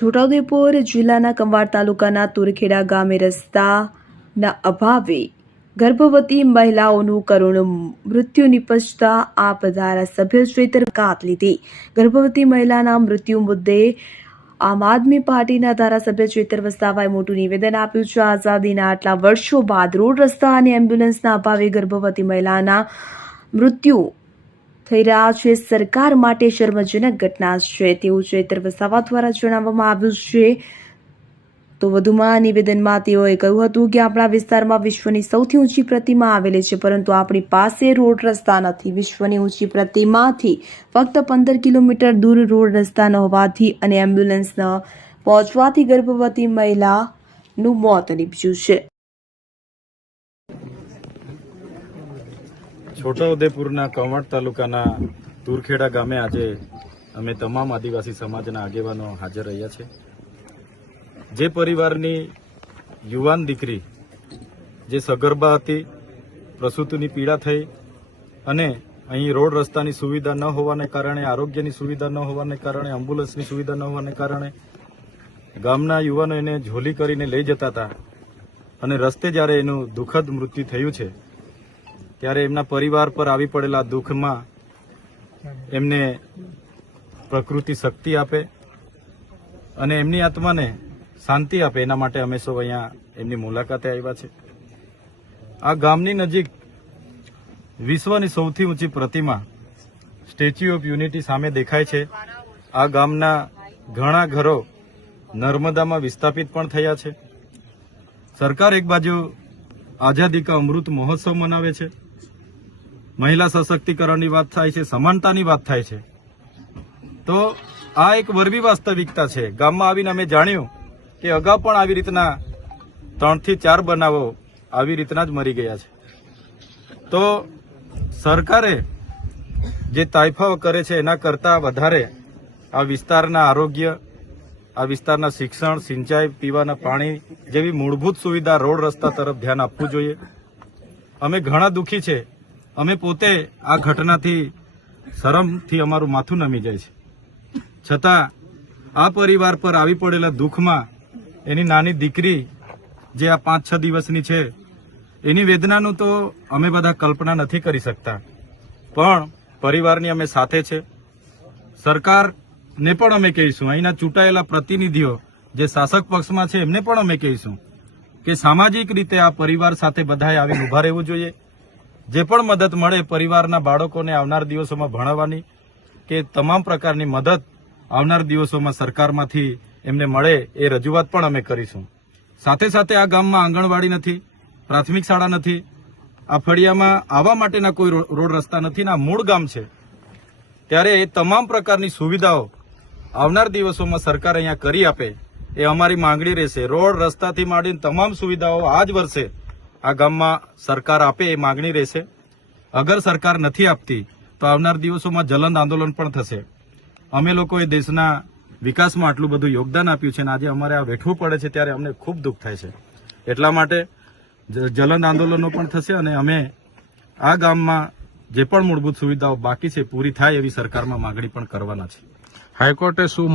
છોટાઉદેપુર જિલ્લાના કંવાડ તાલુકાના તુરખેડા ગામે રસ્તાના અભાવે ગર્ભવતી મહિલાઓનું કરુણ મૃત્યુ નિપજતા આપ ધારાસભ્ય શ્રેતર કાત લીધી. ગર્ભવતી મહિલાના મૃત્યુ મુદ્દે આમ આદમી પાર્ટીના ધારાસભ્ય ચેતર વસાવાએ મોટું નિવેદન આપ્યું છે. આઝાદીના આટલા વર્ષો બાદ રોડ રસ્તા અને એમ્બ્યુલન્સના અભાવે ગર્ભવતી મહિલાના મૃત્યુ થઈ રહ્યા છે. સરકાર માટે શર્મજનક ઘટના છે. તેવું ચેતર વસાવા દ્વારા જણાવવામાં આવ્યું છે. તો વધુમાં નિવેદનમાં તેઓએ કહ્યું હતું કે આપણા વિસ્તારમાં વિશ્વની સૌથી ઊંચી પ્રતિમા આવેલી છે, પરંતુ આપણી પાસે રોડ રસ્તા નથી. વિશ્વની ઊંચી પ્રતિમાથી ફક્ત પંદર કિલોમીટર દૂર રોડ રસ્તા ન હોવાથી અને એમ્બ્યુલન્સ ન પહોંચવાથી ગર્ભવતી મહિલાનું મોત નીપજ્યું છે. છોટાઉદેપુરના કંવટ તાલુકાના તુરખેડા ગામે આજે અમે તમામ આદિવાસી સમાજના આગેવાનો હાજર રહ્યા છે. જે પરિવારની યુવાન દીકરી, જે સગર્ભા હતી, પ્રસૂતિની પીડા થઈ અને અહીં રોડ રસ્તાની સુવિધા ન હોવાને કારણે, આરોગ્યની સુવિધા ન હોવાને કારણે એમ્બ્યુલન્સની સુવિધા ન હોવાને કારણે ગામના યુવાનો એને ઝોલી કરીને લઈ જતા હતા અને રસ્તે જ્યારે એનું દુઃખદ મૃત્યુ થયું છે ત્યારે એમના પરિવાર પર આવી પડેલા દુઃખમાં એમને પ્રકૃતિ શક્તિ આપે અને એમની આત્માને શાંતિ આપે. એના માટે અમે સૌ અહીંયા એમની મુલાકાતે આવ્યા છે. આ ગામની નજીક વિશ્વની સૌથી ઊંચી પ્રતિમા સ્ટેચ્યુ ઓફ યુનિટી સામે દેખાય છે. આ ગામના ઘણા ઘરો નર્મદામાં વિસ્થાપિત પણ થયા છે. સરકાર એક બાજુ આઝાદી કા અમૃત મહોત્સવ મનાવે છે. મહિલા સશક્તિકરણની વાત થાય છે, સમાનતાની વાત થાય છે. તો આ એક વરવી વાસ્તવિકતા છે. ગામમાં આવીને અમે જાણ્યું કે અગાઉ પણ આવી રીતના ત્રણથી ચાર બનાવો આવી રીતના જ મરી ગયા છે. તો સરકારે જે તાઇફાઓ કરે છે, એના કરતાં વધારે આ વિસ્તારના આરોગ્ય, આ વિસ્તારના શિક્ષણ, સિંચાઈ, પીવાના પાણી જેવી મૂળભૂત સુવિધા રોડ રસ્તા તરફ ધ્યાન આપવું જોઈએ. અમે ઘણા દુઃખી છે અમે પોતે આ ઘટનાથી શરમથી અમારું માથું નમી જાય છે. છતાં આ પરિવાર પર આવી પડેલા દુઃખમાં એની નાની દીકરી જે આ પાંચ છ દિવસની છે, એની વેદનાનું તો અમે બધા કલ્પના નથી કરી શકતા. પણ પરિવારની અમે સાથે છે. સરકારને પણ અમે કહીશું, અહીંના ચૂંટાયેલા પ્રતિનિધિઓ જે શાસક પક્ષમાં છે, એમને પણ અમે કહીશું કે સામાજિક રીતે આ પરિવાર સાથે બધાએ આવીને ઊભા રહેવું જોઈએ. જે પણ મદદ મળે પરિવારના બાળકોને આવનાર દિવસોમાં ભણાવવાની કે તમામ પ્રકારની મદદ આવનાર દિવસોમાં સરકારમાંથી એમને મળે એ રજૂઆત પણ અમે કરીશું. સાથે સાથે આ ગામમાં આંગણવાડી નથી, પ્રાથમિક શાળા નથી, આ ફળિયામાં આવવા માટેના કોઈ રોડ રસ્તા નથી ને આ મૂળ ગામ છે. ત્યારે એ તમામ પ્રકારની સુવિધાઓ આવનાર દિવસોમાં સરકાર અહીંયા કરી આપે એ અમારી માંગણી રહેશે. રોડ રસ્તાથી માંડીને તમામ સુવિધાઓ આ જ વર્ષે આ ગામમાં સરકાર આપે એ માગણી રહેશે. અગર સરકાર નથી આપતી, તો આવનાર દિવસોમાં જલંદ આંદોલન પણ થશે. અમે લોકોએ દેશના વિકાસમાં આટલું બધું યોગદાન આપ્યું છે અને આજે અમારે આ વેઠવું પડે છે ત્યારે અમને ખૂબ દુઃખ થાય છે. એટલા માટે જલંદ આંદોલનો પણ થશે અને અમે આ ગામમાં જે પણ મૂળભૂત સુવિધાઓ બાકી છે, પૂરી થાય એવી સરકારમાં માંગણી પણ કરવાના છે. હાઈકોર્ટે શું